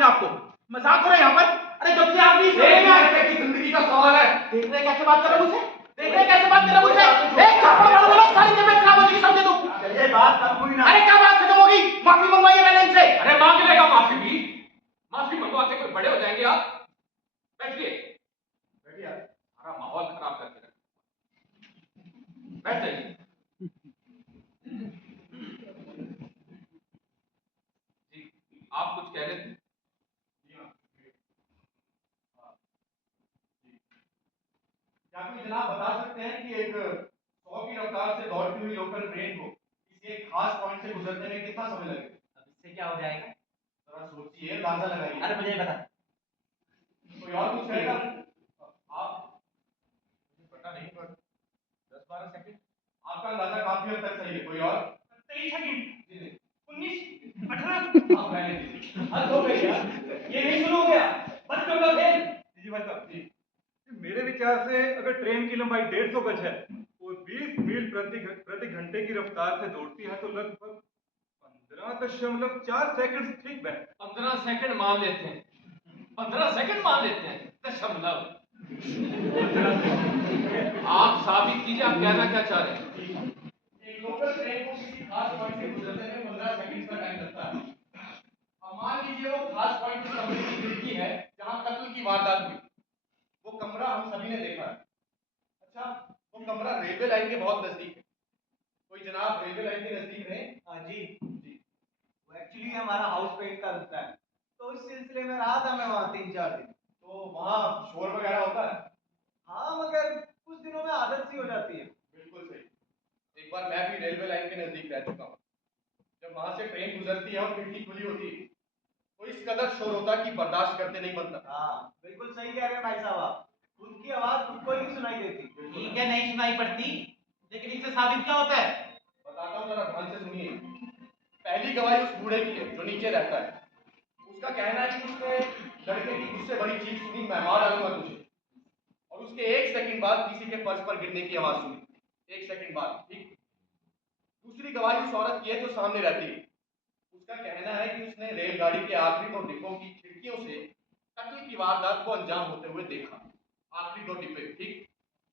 अपने आप को? मजाक हो रहा है यहाँ पर? अरे जब से आप की जिंदगी का सवाल है। देख रहे कैसे बात कर रहे हो मुझसे? देख रहे कैसे बात कर रहे हो मुझसे? एक थप्पड़ मार बोलो सारी तबीयत खराब हो जाएगी समझे तुम? ये बात खत्म हुई ना। अरे क्या बात खत्म होगी? माफी मंगवाइए पहले इनसे। अरे मांग लेगा माफी भी। माफी मंगवाते कोई बड़े हो जाएंगे आप। बैठिए। बैठिए आप। सारा माहौल खराब करके रख। बैठ जाइए। जी आप कुछ कह रहे थे? क्या कोई जनाब बता सकते हैं कि एक 100 की रफ्तार से दौड़ती हुई लोकल ट्रेन को किसी एक खास पॉइंट से गुजरने में कितना समय लगेगा? अब इससे क्या हो जाएगा? जरा सोचिए, अंदाजा लगाइए। अरे मुझे बता। कोई और कुछ कहेगा? आप? पता नहीं, पर 10-12 सेकंड। आपका अंदाजा काफी हद तक सही है। कोई और? 23 सेकंड। जी नहीं। 19 18 आप रहने दीजिए। हद हो गई यार। ये नहीं शुरू हो गया। बच्चों का खेल। जी भाई साहब जी, मेरे विचार से अगर ट्रेन की लंबाई 150 गज है और 20 मील प्रति घंटे की रफ्तार से दौड़ती है तो लगभग 15.4 सेकंड ठीक है। 15 सेकंड मान लेते हैं। 15 सेकंड मान लेते हैं। दशमलव। आप साबित कीजिए आप कहना क्या चाह रहे हैं। एक लोकल ट्रेन को किसी खास पॉइंट से गुजरने में 15 सेकंड का टाइम लगता है। अब मान लीजिए वो खास पॉइंट उस कमरे की खिड़की है जहां कत्ल की वारदात हुई। वो कमरा हम सभी ने देखा है। अच्छा, वो कमरा रेलवे लाइन के बहुत नजदीक है। कोई जनाब रेलवे लाइन के नजदीक रहे? हाँ जी जी, वो एक्चुअली हमारा हाउस पेंट का रुकता है, तो इस सिलसिले में रहा था मैं वहाँ 3-4 दिन। तो वहाँ शोर वगैरह होता है? हाँ, मगर कुछ दिनों में आदत सी हो जाती है। बिल्कुल सही। एक बार मैं भी रेलवे लाइन के नजदीक रह चुका हूँ। जब वहां से ट्रेन गुजरती है और खिड़की खुली होती है तो इस कदर शोर होता है कि बर्दाश्त करते नहीं बनता। हाँ, बिल्कुल सही कह रहे हैं भाई साहब आप। खुद की आवाज खुद को ही नहीं सुनाई देती। ठीक है नहीं सुनाई पड़ती, लेकिन इससे साबित क्या होता है? बताता हूँ, जरा ध्यान से सुनिए। पहली गवाही उस बूढ़े की है जो नीचे रहता है। उसका कहना है कि उसने लड़के की गुस्से भरी चीख सुनी, मैं मार डालूंगा तुझे। और उसके 1 सेकंड बाद किसी के फर्श पर गिरने की आवाज सुनी। 1 सेकंड बाद, ठीक। दूसरी गवाही उस औरत की है जो सामने रहती है। उसका कहना है कि उसने रेलगाड़ी के आखिरी 2 डिब्बों की खिड़कियों से कत्ल की वारदात को अंजाम होते हुए देखा। आखिरी 2 डिब्बे, ठीक।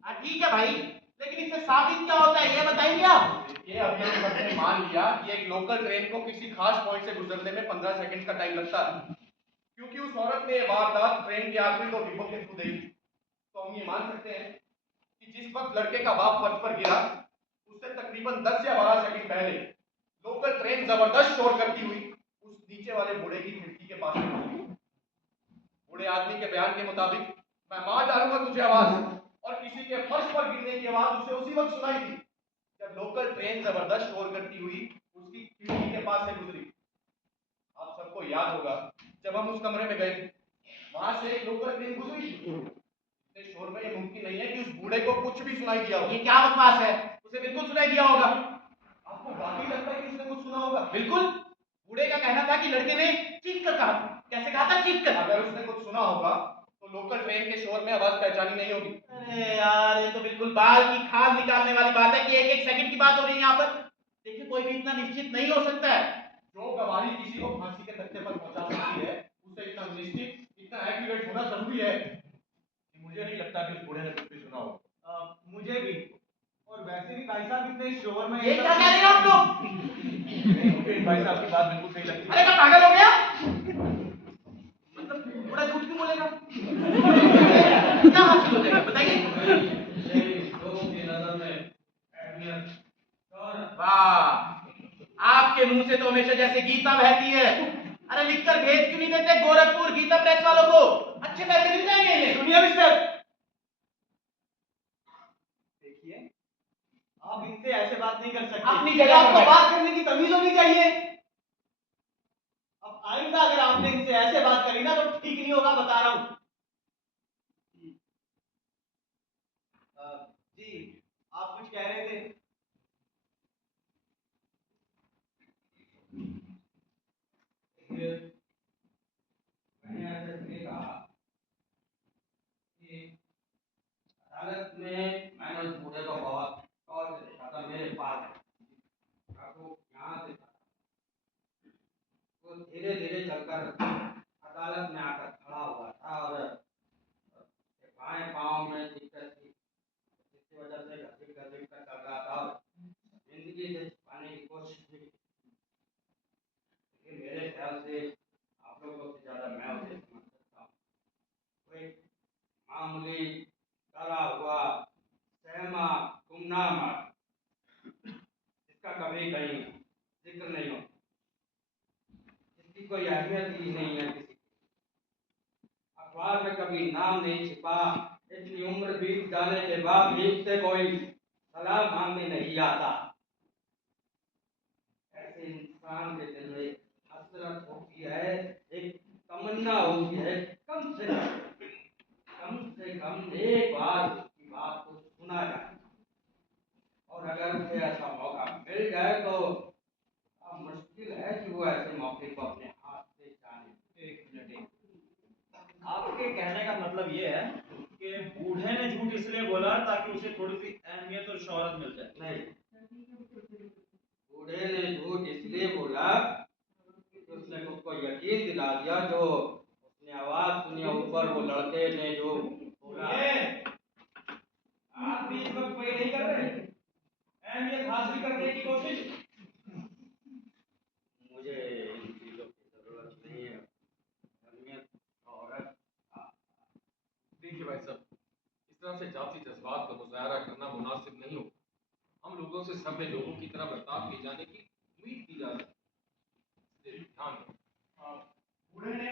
हाँ ठीक है भाई, लेकिन इससे साबित क्या होता है ये बताएंगे आप? देखिए, अभी हम सबने मान लिया कि एक लोकल ट्रेन को किसी खास पॉइंट से गुजरने में 15 सेकंड का टाइम लगता है, क्योंकि उस औरत ने वारदात ट्रेन के आखिरी 2 डिब्बों के थ्रू देखी। तो हम ये मान सकते हैं कि जिस वक्त लड़के का बाप फर्श पर गिरा उससे तकरीबन 10 या 12 सेकंड पहले लोकल ट्रेन जबरदस्त शोर करती हुई उस नीचे वाले बूढ़े की खिड़की के पास पहुंची। बूढ़े आदमी के बयान के मुताबिक मैं मार डालूंगा तुझे आवाज और किसी के फर्श पर गिरने की आवाज उसे उसी वक्त सुनाई थी जब लोकल ट्रेन जबरदस्त शोर करती हुई उसकी खिड़की के पास से गुजरी। आप सबको याद होगा जब हम उस कमरे में गए थे, वहां से एक लोकल ट्रेन गुजरी। इतने शोर में ये मुमकिन नहीं है कि उस बूढ़े को कुछ भी सुनाई दिया हो। ये क्या बकवास है? उसे बिल्कुल सुनाई दिया होगा। आपको वाकई लगता है कि उसने कुछ सुना होगा? बिल्कुल। बूढ़े का कहना था कि लड़के ने चीख कर कहा था। कैसे कहा था? चीख कर। अगर उसने कुछ सुना होगा तो लोकल ट्रेन के शोर में आवाज पहचानी नहीं होगी। अरे यार, ये तो बिल्कुल बाल की खाल निकालने वाली बात है कि एक एक सेकंड की बात हो रही है यहाँ पर। देखिए, कोई भी इतना निश्चित नहीं हो सकता है। जो गवाही किसी को फांसी के तख्ते पर पहुंचा सकती है उसे इतना निश्चित, इतना एक्यूरेट होना जरूरी है। मुझे नहीं लगता कि उस बूढ़े ने कुछ भी सुना हो। मुझे भी। और वैसे भी भाई साहब इतने शोर में ये क्या कह रहे हैं आप लोग? मुझे भाई साहब की बात बिल्कुल सही लगती अरे क्या पागल हो गया? मतलब बड़ा झूठ क्यों बोलेगा? क्या हासिल हो जाएगा बताइए? वाह, आपके मुंह से तो हमेशा जैसे गीता बहती है। अरे लिखकर भेज क्यों नहीं देते गोरखपुर गीता प्रेस वालों को? अच्छे पैसे मिल जाएंगे ये। सुनिए मिस्टर, देखिए, आप इनसे ऐसे बात नहीं कर सकते। अपनी जगह पर आपको बैठो। बात करने की तमीज होनी चाहिए। अब आइंदा अगर आपने इनसे ऐसे बात करी ना तो ठीक नहीं होगा, बता रहा हूं। जी, आप कुछ कह रहे थे? मैंने ऐसे कहा कि अदालत में मैंने उस बूढ़े को बहुत गौर से देखा था, मेरे पास यहाँ से था। वो धीरे धीरे चलकर मामूली करा हुआ सहमा गुमनामा, इसका कभी कहीं जिक्र नहीं हो, इसकी कोई अहमियत ही नहीं है, किसी अखबार में कभी नाम नहीं छिपा, इतनी उम्र बीत जाने के बाद भी उससे कोई सलाह मांगने नहीं आता। ऐसे इंसान के दिल में हसरत होती है, एक तमन्ना होती है, कम से कम एक बार उसकी बात को सुना जाए, और अगर उसे ऐसा मौका मिल जाए तो अब मुश्किल है कि वो ऐसे मौके को अपने हाथ से जाने। एक मिनट, आपके कहने का मतलब ये है कि बूढ़े ने झूठ इसलिए बोला ताकि उसे थोड़ी सी अहमियत और शोहरत मिल जाए? नहीं, बूढ़े ने झूठ इसलिए बोला कि उसने खुद को यकीन दिला दिया, जो उसने आवाज सुनी ऊपर वो लड़के ने जो बोला। आप भी इस वक्त वही नहीं कर रहे, अहमियत हासिल करने की कोशिश? मुझे इन चीजों की जरूरत नहीं है, अहमियत औरत। देखिए भाई साहब, इस तरह से जाति जज्बात का मुजाहरा करना मुनासिब नहीं होगा। हम लोगों से सभ्य लोगों की तरह बर्ताव किए जाने की उम्मीद की जा सकती है, इसलिए ध्यान रखें। बूढ़े ने